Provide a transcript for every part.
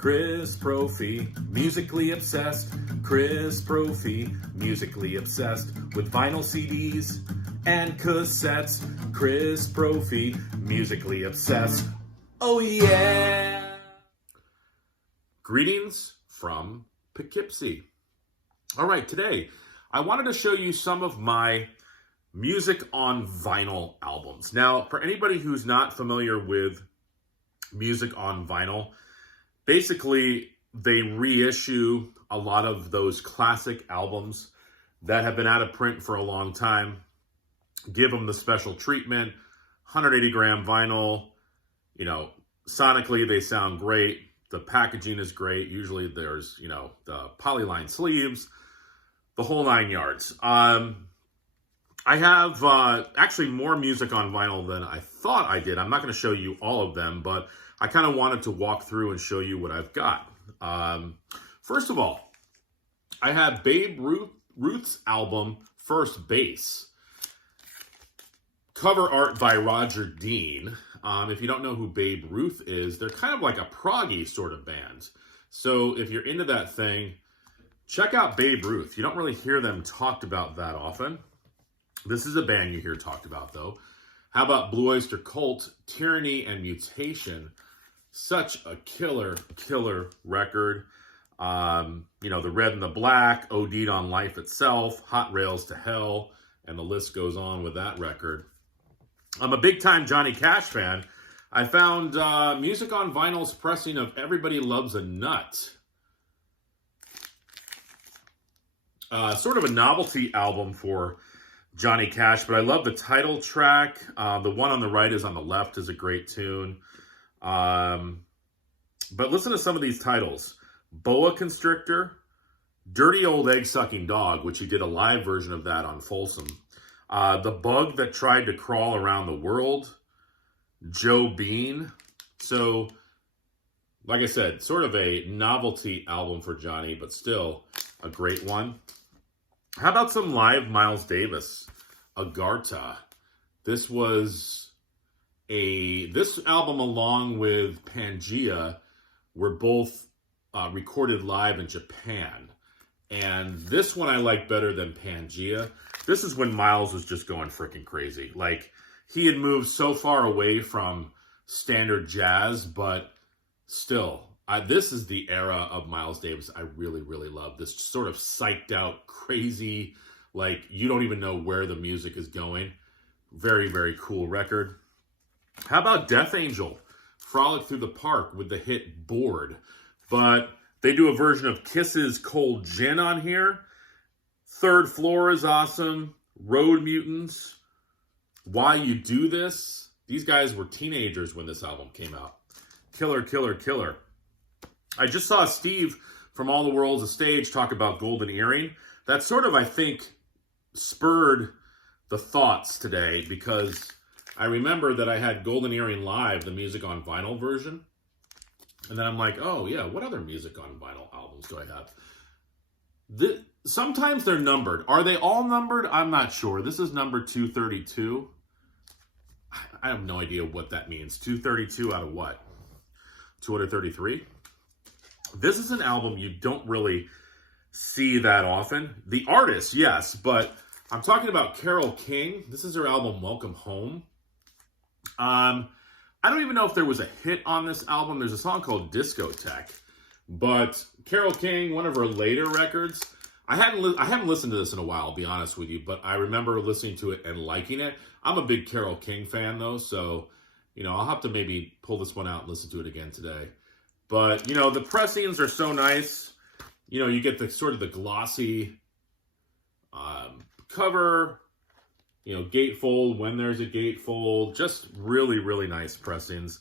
Chris Brophy, musically obsessed. Chris Brophy, musically obsessed with vinyl CDs and cassettes. Chris Brophy, musically obsessed. Oh yeah! Greetings from Poughkeepsie. All right, today I wanted to show you some of my music on vinyl albums. Now, for anybody who's not familiar with music on vinyl, basically they reissue a lot of those classic albums that have been out of print for a long time, give them the special treatment, 180 gram vinyl, sonically they sound great. The packaging is great. Usually there's, the polyline sleeves, the whole 9 yards. I have actually more music on vinyl than I thought I did. I'm not going to show you all of them, but I kind of wanted to walk through and show you what I've got. First of all, I have Babe Ruth's album, First Base. Cover art by Roger Dean. If you don't know who Babe Ruth is, they're kind of like a proggy sort of band. So if you're into that thing, check out Babe Ruth. You don't really hear them talked about that often. This is a band you hear talked about, though. How about Blue Oyster Cult, Tyranny and Mutation? Such a killer record. The Red and the Black, OD'd on Life Itself, Hot Rails to Hell, and the list goes on with that record. I'm a big-time Johnny Cash fan. I found music on vinyl's pressing of Everybody Loves a Nut. Sort of a novelty album for Johnny Cash, but I love the title track. The one on the right is on the left is a great tune. But listen to some of these titles. Boa Constrictor, Dirty Old Egg-Sucking Dog, which he did a live version of that on Folsom. The Bug That Tried to Crawl Around the World, Joe Bean. So, like I said, sort of a novelty album for Johnny, but still a great one. How about some live Miles Davis? Agartha. This album along with Pangea were both recorded live in Japan. And this one I like better than Pangea. This is when Miles was just going freaking crazy. Like, he had moved so far away from standard jazz, but still, this is the era of Miles Davis I really, really love. This sort of psyched out, crazy, like you don't even know where the music is going. Very, very cool record. How about Death Angel? Frolic Through the Park with the hit Bored. But they do a version of Kiss's Cold Gin on here. Third Floor is awesome. Road Mutants. Why You Do This. These guys were teenagers when this album came out. Killer, killer, killer. I just saw Steve from All the World's a Stage talk about Golden Earring. That sort of, I think, spurred the thoughts today because I remember that I had Golden Earring Live, the music on vinyl version. And then I'm like, oh yeah, what other music on vinyl albums do I have? Sometimes they're numbered. Are they all numbered? I'm not sure. This is number 232. I have no idea what that means. 232 out of what? 233? This is an album you don't really see that often. The artist, yes, but I'm talking about Carole King. This is her album, Welcome Home. I don't even know if there was a hit on this album. There's a song called Discotheque. But Carole King, one of her later records, I haven't listened to this in a while, I'll be honest with you, but I remember listening to it and liking it. I'm a big Carole King fan, though, so, I'll have to maybe pull this one out and listen to it again today. But, the pressings are so nice. You get the sort of the glossy cover, gatefold when there's a gatefold. Just really, really nice pressings.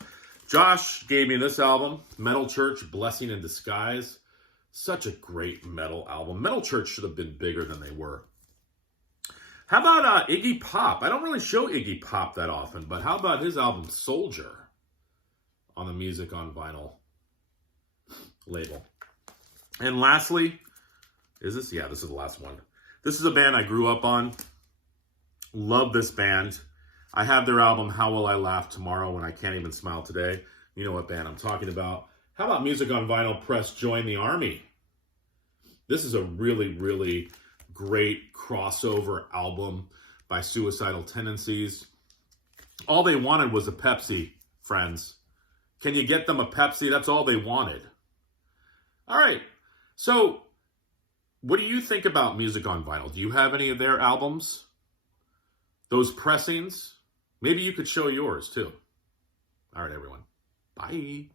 Josh gave me this album, Metal Church, Blessing in Disguise. Such a great metal album. Metal Church should have been bigger than they were. How about Iggy Pop? I don't really show Iggy Pop that often, but how about his album, Soldier, on the Music on Vinyl label? And lastly, is this? Yeah, this is the last one. This is a band I grew up on. Love this band. I have their album, How Will I Laugh Tomorrow When I Can't Even Smile Today. You know what band I'm talking about. How about Music on Vinyl Press Join the Army? This is a really, really great crossover album by Suicidal Tendencies. All they wanted was a Pepsi, friends. Can you get them a Pepsi? That's all they wanted. All right. So, what do you think about Music on Vinyl? Do you have any of their albums? Those pressings? Maybe you could show yours too. All right, everyone. Bye.